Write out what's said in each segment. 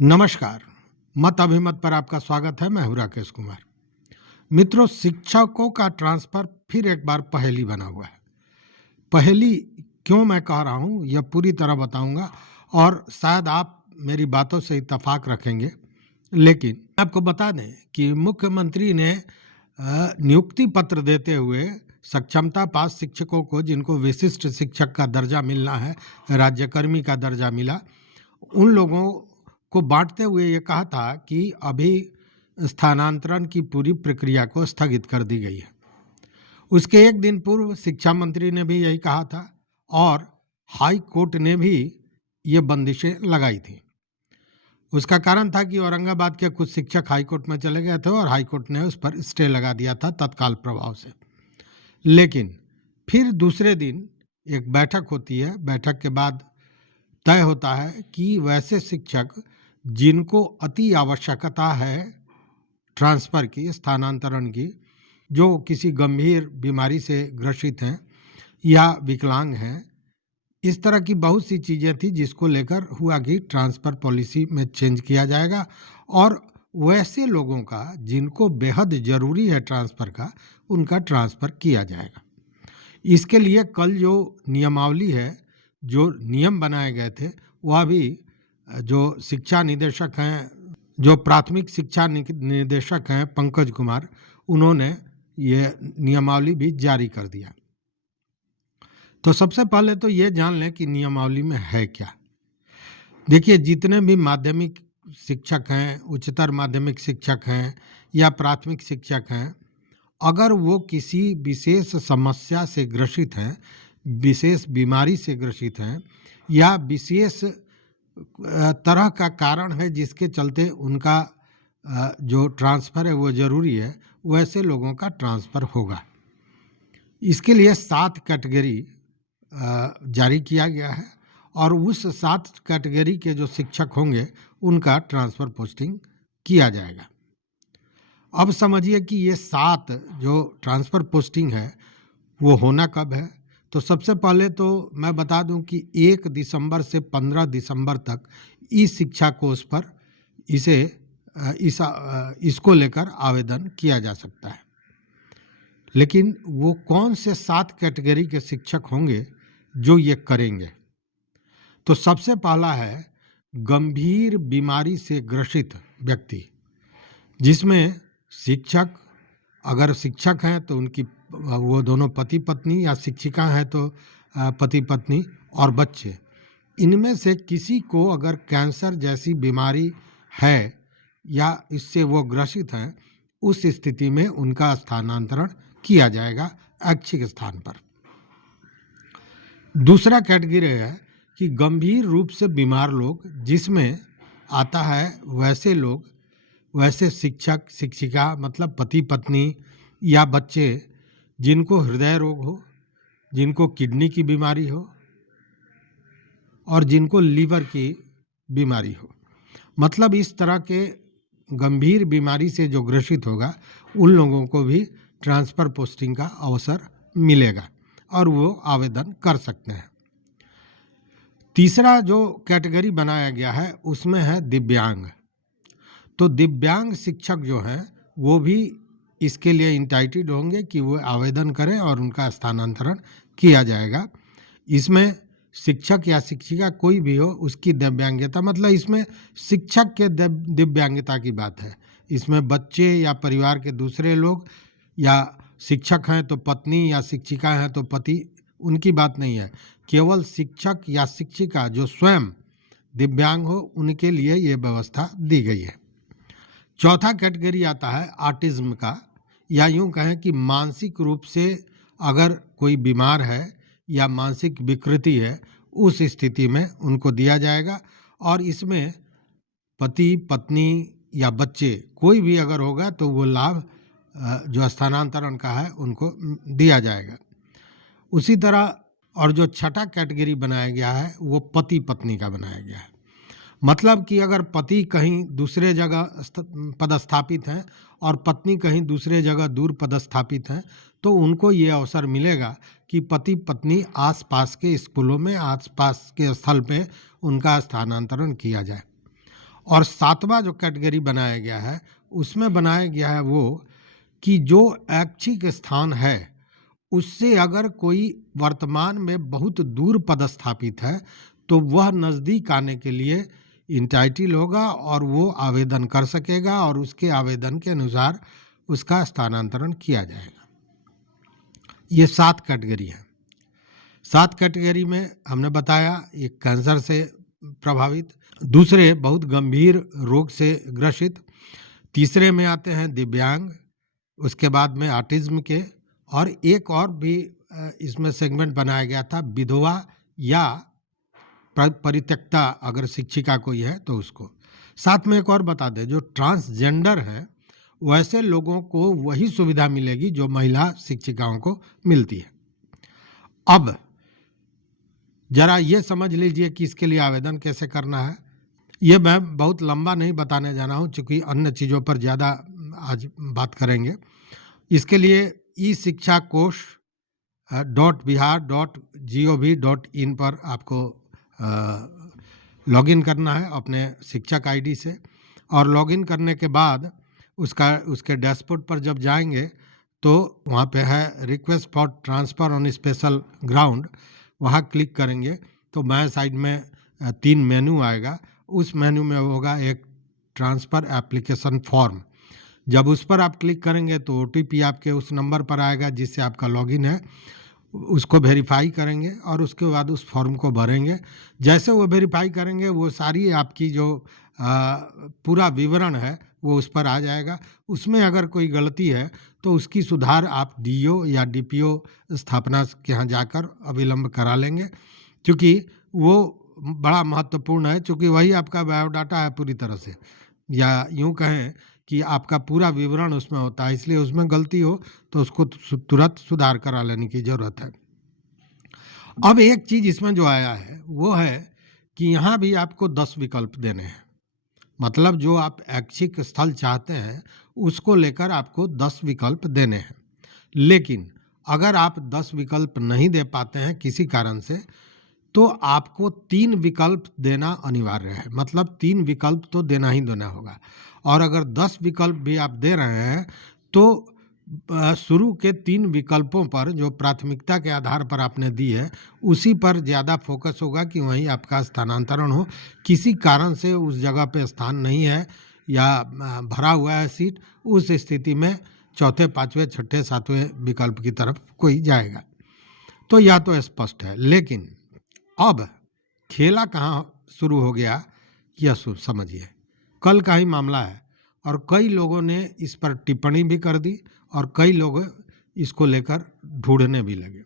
नमस्कार। मत अभिमत पर आपका स्वागत है। मैं हूं राकेश कुमार। मित्रों, शिक्षकों का ट्रांसफर फिर एक बार पहेली बना हुआ है। पहेली क्यों मैं कह रहा हूं यह पूरी तरह बताऊंगा और शायद आप मेरी बातों से इत्तेफाक रखेंगे। लेकिन आपको बता दें कि मुख्यमंत्री ने नियुक्ति पत्र देते हुए सक्षमता पास शिक्षकों को, जिनको विशिष्ट शिक्षक का दर्जा मिलना है, राज्यकर्मी का दर्जा मिला, उन लोगों को बांटते हुए ये कहा था कि अभी स्थानांतरण की पूरी प्रक्रिया को स्थगित कर दी गई है। उसके एक दिन पूर्व शिक्षा मंत्री ने भी यही कहा था और हाई कोर्ट ने भी ये बंदिशें लगाई थी। उसका कारण था कि औरंगाबाद के कुछ शिक्षक हाई कोर्ट में चले गए थे और हाई कोर्ट ने उस पर स्टे लगा दिया था तत्काल प्रभाव से। लेकिन फिर दूसरे दिन एक बैठक होती है। बैठक के बाद तय होता है कि वैसे शिक्षक जिनको अति आवश्यकता है ट्रांसफ़र की, स्थानांतरण की, जो किसी गंभीर बीमारी से ग्रसित हैं या विकलांग हैं, इस तरह की बहुत सी चीज़ें थी जिसको लेकर हुआ कि ट्रांसफ़र पॉलिसी में चेंज किया जाएगा और वैसे लोगों का जिनको बेहद ज़रूरी है ट्रांसफ़र का, उनका ट्रांसफ़र किया जाएगा। इसके लिए कल जो नियमावली है, जो नियम बनाए गए थे, वह भी जो शिक्षा निदेशक हैं, जो प्राथमिक शिक्षा निदेशक हैं पंकज कुमार, उन्होंने ये नियमावली भी जारी कर दिया। तो सबसे पहले तो ये जान लें कि नियमावली में है क्या। देखिए, जितने भी माध्यमिक शिक्षक हैं, उच्चतर माध्यमिक शिक्षक हैं या प्राथमिक शिक्षक हैं, अगर वो किसी विशेष समस्या से ग्रसित हैं, विशेष बीमारी से ग्रसित हैं या विशेष तरह का कारण है जिसके चलते उनका जो ट्रांसफ़र है वो ज़रूरी है, वैसे लोगों का ट्रांसफ़र होगा। इसके लिए 7 कैटेगरी जारी किया गया है और उस 7 कैटेगरी के जो शिक्षक होंगे उनका ट्रांसफ़र पोस्टिंग किया जाएगा। अब समझिए कि ये 7 जो ट्रांसफ़र पोस्टिंग है वो होना कब है। तो सबसे पहले तो मैं बता दूं कि 1 दिसंबर से 15 दिसंबर तक ई शिक्षा कोष पर इसको लेकर आवेदन किया जा सकता है। लेकिन वो कौन से 7 कैटेगरी के शिक्षक होंगे जो ये करेंगे? तो सबसे पहला है गंभीर बीमारी से ग्रसित व्यक्ति, जिसमें शिक्षक, अगर शिक्षक हैं तो उनकी वो दोनों पति पत्नी, या शिक्षिका हैं तो पति पत्नी और बच्चे, इनमें से किसी को अगर कैंसर जैसी बीमारी है या इससे वो ग्रसित हैं, उस स्थिति में उनका स्थानांतरण किया जाएगा ऐच्छिक स्थान पर। दूसरा कैटेगरी है कि गंभीर रूप से बीमार लोग, जिसमें आता है वैसे लोग, वैसे शिक्षक शिक्षिका, मतलब पति पत्नी या बच्चे, जिनको हृदय रोग हो, जिनको किडनी की बीमारी हो और जिनको लीवर की बीमारी हो। मतलब इस तरह के गंभीर बीमारी से जो ग्रसित होगा, उन लोगों को भी ट्रांसफ़र पोस्टिंग का अवसर मिलेगा और वो आवेदन कर सकते हैं। तीसरा जो कैटेगरी बनाया गया है उसमें है दिव्यांग। तो दिव्यांग शिक्षक जो हैं वो भी इसके लिए इंटाइटेड होंगे कि वो आवेदन करें और उनका स्थानांतरण किया जाएगा। इसमें शिक्षक या शिक्षिका कोई भी हो, उसकी दिव्यांगता, मतलब इसमें शिक्षक के दिव्यांगता की बात है। इसमें बच्चे या परिवार के दूसरे लोग, या शिक्षक हैं तो पत्नी या शिक्षिका हैं तो पति, उनकी बात नहीं है। केवल शिक्षक या शिक्षिका जो स्वयं दिव्यांग हो, उनके लिए ये व्यवस्था दी गई है। चौथा कैटेगरी आता है ऑटिज्म का, या यूं कहें कि मानसिक रूप से अगर कोई बीमार है या मानसिक विकृति है, उस स्थिति में उनको दिया जाएगा। और इसमें पति पत्नी या बच्चे कोई भी अगर होगा तो वो लाभ जो स्थानांतरण का है उनको दिया जाएगा। उसी तरह और जो छठा कैटेगरी बनाया गया है वो पति पत्नी का बनाया गया है। मतलब कि अगर पति कहीं दूसरे जगह पदस्थापित हैं और पत्नी कहीं दूसरे जगह दूर पदस्थापित हैं, तो उनको ये अवसर मिलेगा कि पति पत्नी आसपास के स्कूलों में, आसपास के स्थल पे उनका स्थानांतरण किया जाए। और सातवां जो कैटेगरी बनाया गया है उसमें बनाया गया है वो कि जो ऐच्छिक स्थान है उससे अगर कोई वर्तमान में बहुत दूर पदस्थापित है तो वह नज़दीक आने के लिए इंटाइटल होगा और वो आवेदन कर सकेगा और उसके आवेदन के अनुसार उसका स्थानांतरण किया जाएगा। ये 7 कैटेगरी है। 7 कैटेगरी में हमने बताया एक कैंसर से प्रभावित, दूसरे बहुत गंभीर रोग से ग्रसित, तीसरे में आते हैं दिव्यांग, उसके बाद में ऑटिज्म के, और एक और भी इसमें सेगमेंट बनाया गया था विधवा या परित्यक्ता अगर शिक्षिका कोई है तो उसको। साथ में एक और बता दें जो ट्रांसजेंडर है वैसे लोगों को वही सुविधा मिलेगी जो महिला शिक्षिकाओं को मिलती है। अब जरा ये समझ लीजिए कि इसके लिए आवेदन कैसे करना है। ये मैं बहुत लंबा नहीं बताने जा रहा हूँ क्योंकि अन्य चीज़ों पर ज़्यादा आज बात करेंगे। इसके लिए e-शिक्षा-कोश.bihar.gov.in पर आपको लॉगिन करना है अपने शिक्षक आईडी से, और लॉगिन करने के बाद उसके डैशबोर्ड पर जब जाएंगे तो वहाँ पे है request for transfer on special ground, वहाँ क्लिक करेंगे तो बाएं साइड में 3 मेनू आएगा। उस मेनू में होगा एक ट्रांसफ़र एप्लीकेशन फॉर्म। जब उस पर आप क्लिक करेंगे तो OTP आपके उस नंबर पर आएगा जिससे आपका लॉगिन है, उसको वेरीफाई करेंगे और उसके बाद उस फॉर्म को भरेंगे। जैसे वो वेरीफाई करेंगे वो सारी आपकी जो पूरा विवरण है वो उस पर आ जाएगा। उसमें अगर कोई गलती है तो उसकी सुधार आप DO या DPO स्थापना के यहाँ जाकर अविलंब करा लेंगे, क्योंकि वो बड़ा महत्वपूर्ण है, क्योंकि वही आपका बायोडाटा है पूरी तरह से, या यूँ कहें कि आपका पूरा विवरण उसमें होता है, इसलिए उसमें गलती हो तो उसको तुरंत सुधार करा लेने की ज़रूरत है। अब एक चीज़ इसमें जो आया है वो है कि यहाँ भी आपको 10 विकल्प देने हैं। मतलब जो आप ऐच्छिक स्थल चाहते हैं उसको लेकर आपको 10 विकल्प देने हैं। लेकिन अगर आप 10 विकल्प नहीं दे पाते हैं किसी कारण से तो आपको 3 विकल्प देना अनिवार्य है। मतलब 3 विकल्प तो देना ही देना होगा। और अगर 10 विकल्प भी आप दे रहे हैं तो शुरू के 3 विकल्पों पर जो प्राथमिकता के आधार पर आपने दी है उसी पर ज़्यादा फोकस होगा कि वहीं आपका स्थानांतरण हो। किसी कारण से उस जगह पे स्थान नहीं है या भरा हुआ है सीट, उस स्थिति में चौथे, पाँचवें, छठे, सातवें विकल्प की तरफ कोई जाएगा। तो यह तो स्पष्ट है। लेकिन अब खेला कहाँ शुरू हो गया यह समझिए। कल का ही मामला है और कई लोगों ने इस पर टिप्पणी भी कर दी और कई लोग इसको लेकर ढूंढने भी लगे।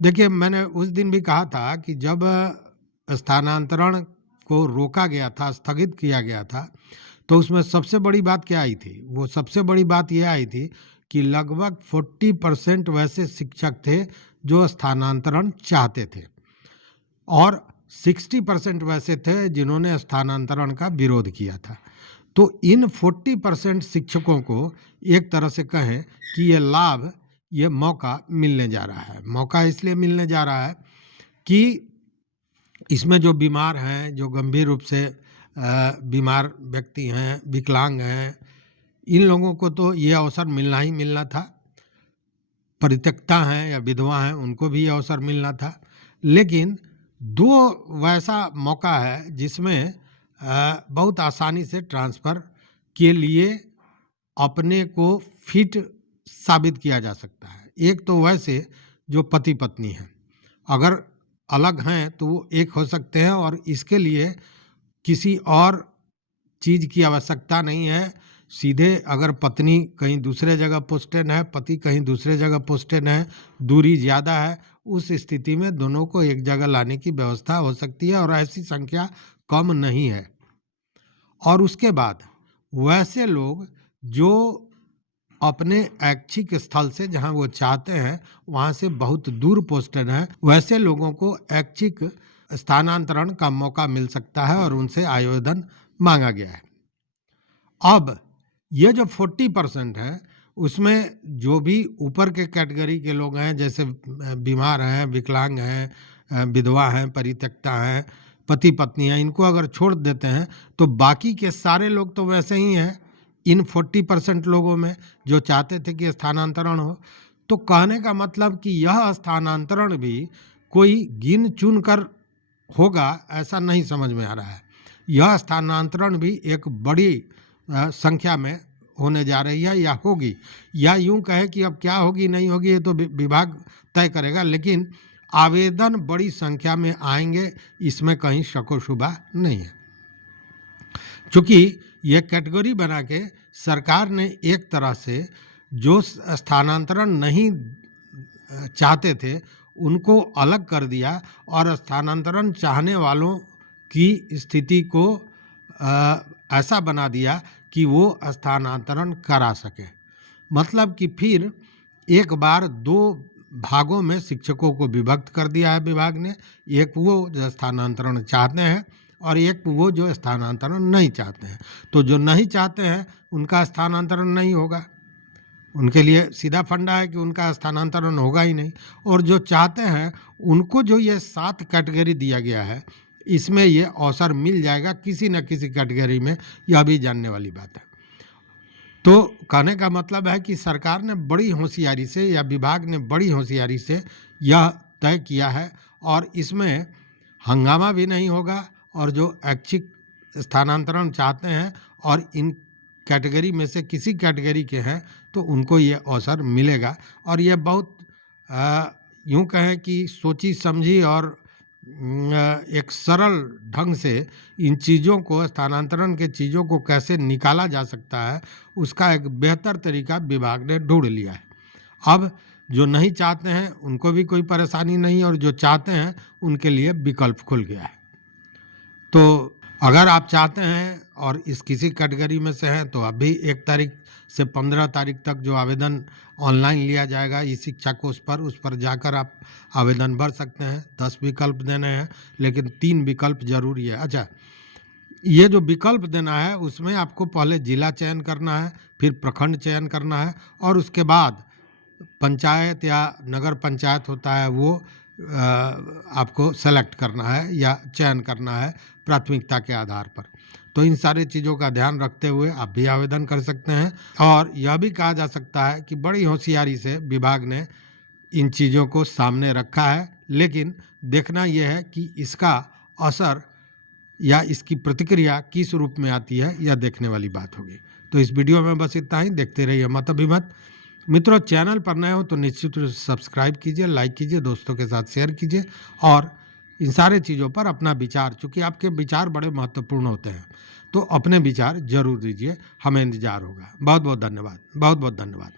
देखिए, मैंने उस दिन भी कहा था कि जब स्थानांतरण को रोका गया था, स्थगित किया गया था, तो उसमें सबसे बड़ी बात क्या आई थी? वो सबसे बड़ी बात यह आई थी कि लगभग 40% वैसे शिक्षक थे जो स्थानांतरण चाहते थे और 60% वैसे थे जिन्होंने स्थानांतरण का विरोध किया था। तो इन 40% शिक्षकों को एक तरह से कहें कि ये लाभ, ये मौका मिलने जा रहा है। मौका इसलिए मिलने जा रहा है कि इसमें जो बीमार हैं, जो गंभीर रूप से बीमार व्यक्ति हैं, विकलांग हैं, इन लोगों को तो ये अवसर मिलना ही मिलना था। परित्यक्ता हैं या विधवा हैं उनको भी ये अवसर मिलना था। लेकिन 2 वैसा मौका है जिसमें बहुत आसानी से ट्रांसफ़र के लिए अपने को फिट साबित किया जा सकता है। एक तो वैसे जो पति पत्नी हैं, अगर अलग हैं तो वो एक हो सकते हैं और इसके लिए किसी और चीज़ की आवश्यकता नहीं है। सीधे अगर पत्नी कहीं दूसरे जगह पोस्टेड है, पति कहीं दूसरे जगह पोस्टेड है, दूरी ज़्यादा है, उस स्थिति में दोनों को एक जगह लाने की व्यवस्था हो सकती है और ऐसी संख्या कम नहीं है। और उसके बाद वैसे लोग जो अपने ऐच्छिक स्थल से जहां वो चाहते हैं वहां से बहुत दूर पोस्टेड हैं, वैसे लोगों को ऐच्छिक स्थानांतरण का मौका मिल सकता है और उनसे आवेदन मांगा गया है। अब ये जो 40% है उसमें जो भी ऊपर के कैटेगरी के लोग हैं, जैसे बीमार हैं, विकलांग हैं, विधवा हैं, परित्यक्ता हैं, पति पत्नी हैं, इनको अगर छोड़ देते हैं तो बाकी के सारे लोग तो वैसे ही हैं इन 40% लोगों में जो चाहते थे कि स्थानांतरण हो। तो कहने का मतलब कि यह स्थानांतरण भी कोई गिन चुन कर होगा ऐसा नहीं समझ में आ रहा है। यह स्थानांतरण भी एक बड़ी संख्या में होने जा रही है या होगी, या यूं कहे कि अब क्या होगी नहीं होगी ये तो विभाग तय करेगा, लेकिन आवेदन बड़ी संख्या में आएंगे, इसमें कहीं शको शुबा नहीं है। क्योंकि ये कैटेगरी बना के सरकार ने एक तरह से जो स्थानांतरण नहीं चाहते थे उनको अलग कर दिया और स्थानांतरण चाहने वालों की स्थिति को ऐसा बना दिया कि वो स्थानांतरण करा सके। मतलब कि फिर एक बार दो भागों में शिक्षकों को विभक्त कर दिया है विभाग ने, एक वो जो स्थानांतरण चाहते हैं और एक वो जो स्थानांतरण नहीं चाहते हैं। तो जो नहीं चाहते हैं उनका स्थानांतरण नहीं होगा, उनके लिए सीधा फंडा है कि उनका स्थानांतरण होगा ही नहीं। और जो चाहते हैं उनको जो ये 7 कैटेगरी दिया गया है इसमें ये अवसर मिल जाएगा किसी न किसी कैटेगरी में, यह भी जानने वाली बात है। तो कहने का मतलब है कि सरकार ने बड़ी होशियारी से या विभाग ने बड़ी होशियारी से यह तय किया है और इसमें हंगामा भी नहीं होगा, और जो ऐच्छिक स्थानांतरण चाहते हैं और इन कैटेगरी में से किसी कैटेगरी के हैं तो उनको ये अवसर मिलेगा। और ये बहुत यूं कहें कि सोची समझी और एक सरल ढंग से इन चीज़ों को, स्थानांतरण के चीज़ों को कैसे निकाला जा सकता है उसका एक बेहतर तरीका विभाग ने ढूंढ लिया है। अब जो नहीं चाहते हैं उनको भी कोई परेशानी नहीं और जो चाहते हैं उनके लिए विकल्प खुल गया है। तो अगर आप चाहते हैं और इस किसी कैटेगरी में से हैं तो अभी 1 तारीख से 15 तारीख तक जो आवेदन ऑनलाइन लिया जाएगा ई शिक्षा कोष पर, उस पर जाकर आप आवेदन भर सकते हैं। 10 विकल्प देने हैं लेकिन 3 विकल्प जरूरी है। अच्छा, ये जो विकल्प देना है उसमें आपको पहले जिला चयन करना है, फिर प्रखंड चयन करना है और उसके बाद पंचायत या नगर पंचायत होता है वो आपको सेलेक्ट करना है या चयन करना है प्राथमिकता के आधार पर। तो इन सारी चीज़ों का ध्यान रखते हुए आप भी आवेदन कर सकते हैं। और यह भी कहा जा सकता है कि बड़ी होशियारी से विभाग ने इन चीज़ों को सामने रखा है, लेकिन देखना यह है कि इसका असर या इसकी प्रतिक्रिया किस रूप में आती है, यह देखने वाली बात होगी। तो इस वीडियो में बस इतना ही। देखते रहिए मत अभिमत। मित्रों, चैनल पर नए हो तो निश्चित रूप से सब्सक्राइब कीजिए, लाइक कीजिए, दोस्तों के साथ शेयर कीजिए और इन सारे चीज़ों पर अपना विचार, चूँकि आपके विचार बड़े महत्वपूर्ण होते हैं, तो अपने विचार जरूर दीजिए, हमें इंतजार होगा। बहुत बहुत धन्यवाद, बहुत बहुत धन्यवाद।